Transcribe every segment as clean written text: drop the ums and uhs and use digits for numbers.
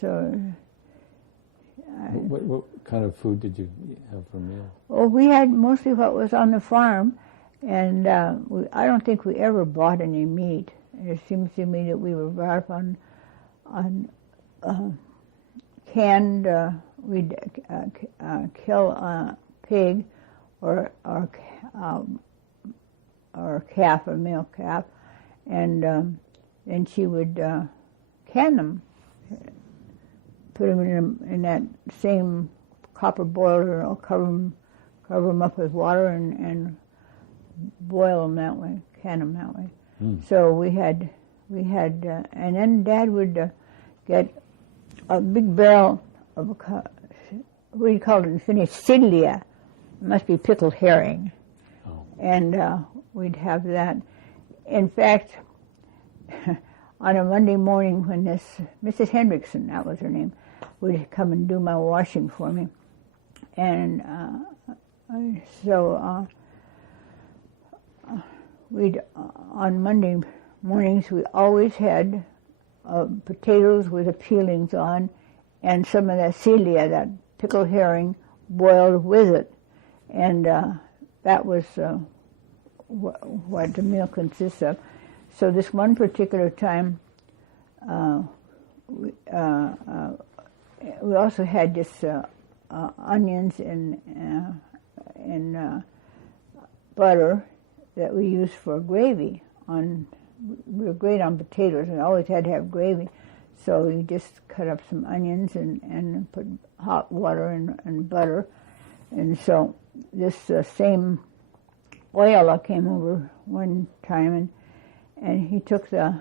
So, what kind of food did you have for meals? well, we had mostly what was on the farm, and I don't think we ever bought any meat. It seems to me that we were brought up on canned. We'd kill a pig or a calf, a male calf, and then she would can them, put them in that same copper boiler, cover them up with water and boil them that way, can them that way. So we had, and then Dad would get a big barrel of we called it in Finnish Hilja. It must be pickled herring. Oh. And we'd have that. In fact, on a Monday morning when this Mrs. Hendrickson, that was her name, would come and do my washing for me. And we'd, on Monday mornings, we always had potatoes with the peelings on and some of that Hilja, that pickled herring, boiled with it. And that was what the meal consists of. So this one particular time, we also had this onions and butter that we used for gravy. We were great on potatoes, and always had to have gravy. So you just cut up some onions and put hot water and butter. And so this same oil came over one time, and he took I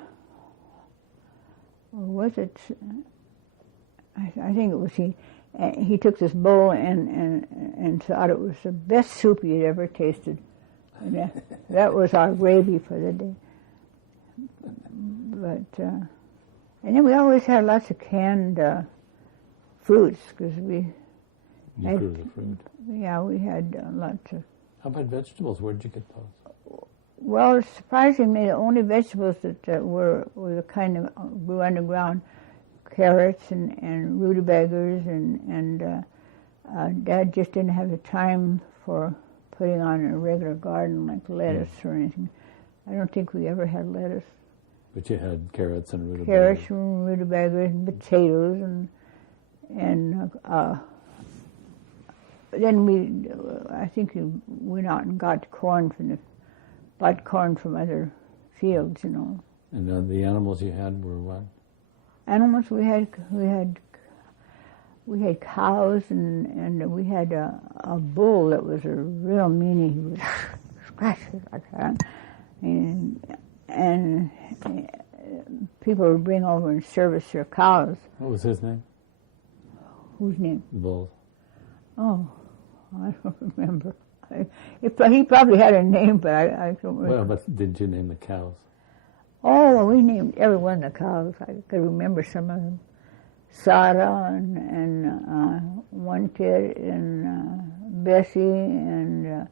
think it was he took this bowl and thought it was the best soup he had ever tasted. And that was our gravy for the day. But and then we always had lots of canned fruits because we You grew the fruit. Yeah, we had lots of. How about vegetables? Where did you get those? Well, surprisingly, the only vegetables that were the kind of grew underground, carrots and rutabagas, and Dad just didn't have the time for putting on a regular garden like lettuce or anything. I don't think we ever had lettuce. But you had carrots and rutabagas. Carrots and rutabagas and potatoes and then I think we went out and got corn bought corn from other fields, you know. And the animals you had were what? Animals we had cows and we had a bull that was a real meanie. He would scratch it like that, and people would bring over and service their cows. What was his name? Whose name? The bull. Oh, I don't remember. He probably had a name, but I don't remember. Well, but did you name the cows? Oh, well, we named every one of the cows. I could remember some of them. Sarah and one kid and Bessie and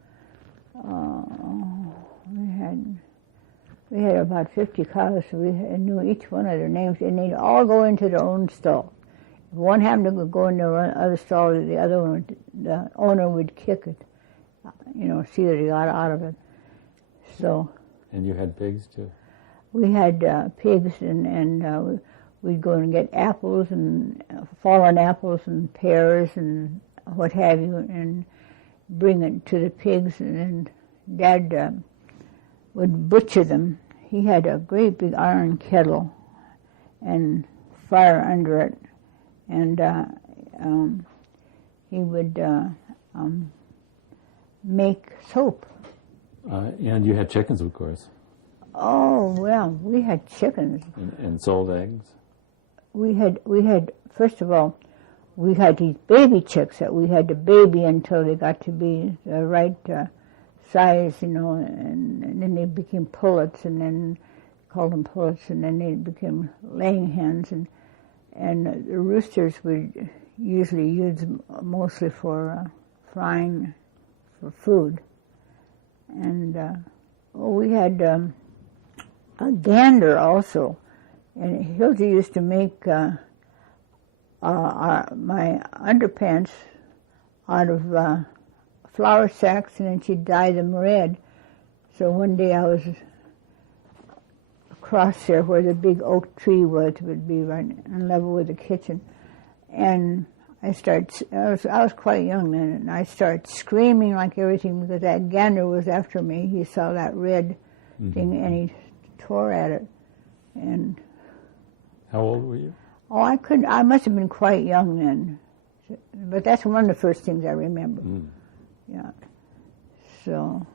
we had about 50 cows. So we knew each one of their names, and they'd all go into their own stall. If one happened to go in the other stall, the other one, the owner would kick it, see that he got out of it. So. And you had pigs too? We had pigs, and we'd go and get apples and fallen apples and pears and what have you, and bring it to the pigs, and then Dad would butcher them. He had a great big iron kettle and fire under it, and he would make soap. And you had chickens, of course. Oh, well, we had chickens. And sold eggs? We had, first of all, we had these baby chicks that we had to baby until they got to be the right size, and then they became pullets, and then called them pullets, and then they became laying hens, and the roosters would usually use them mostly for frying for food. And we had a gander also, and Hilja used to make my underpants out of flour sacks, and then she'd dye them red. So one day I was across there where the big oak tree would be right on level with the kitchen, and I was quite young then, and I started screaming like everything because that gander was after me. He saw that red thing and he tore at it. And how old were you? Oh, I must have been quite young then, but that's one of the first things I remember. Yeah. So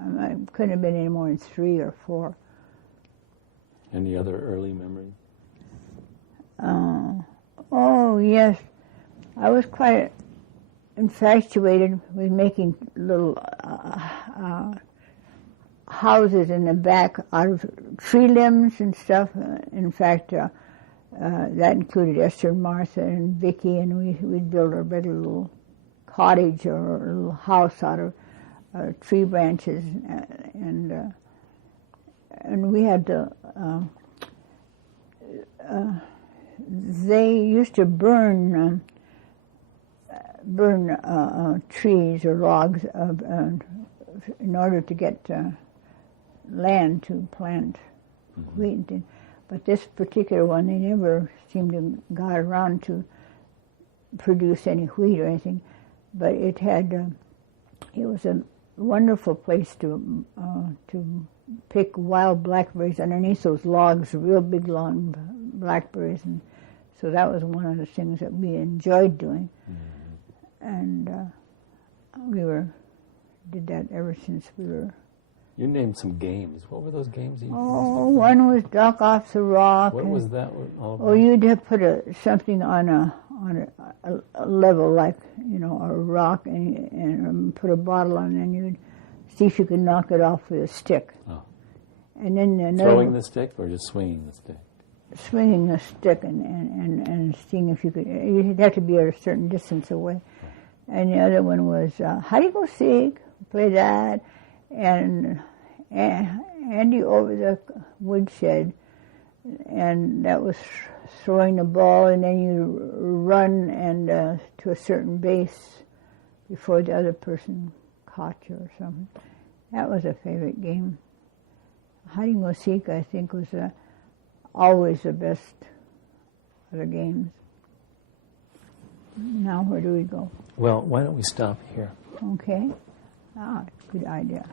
I couldn't have been any more than 3 or 4. Any other early memories? Oh yes. I was quite infatuated with making little houses in the back out of tree limbs and stuff. In fact, that included Esther and Martha and Vicky, and we'd build our better little cottage or a little house out of tree branches, and we had to. They used to burn trees or logs in order to get land to plant wheat and things. But this particular one, they never seemed to got around to produce any wheat or anything. But it had, it was a wonderful place to pick wild blackberries underneath those logs, real big long blackberries, and so that was one of the things that we enjoyed doing. And we did that ever since we were. You named some games. What were those games? One was Duck Off the Rock. What was that all about? Oh, you'd have put something on a level, like, a rock, and put a bottle on, and you'd see if you could knock it off with a stick. Oh. And then throwing the stick or just swinging the stick? Swinging the stick and seeing if you could. You'd have to be at a certain distance away. And the other one was hide and go seek. Play that, and Andy over the woodshed, and that was throwing the ball, and then you run and to a certain base before the other person caught you or something. That was a favorite game. Hide and go seek, I think, was always the best of the games. Now where do we go? Well, why don't we stop here? Okay. Good idea.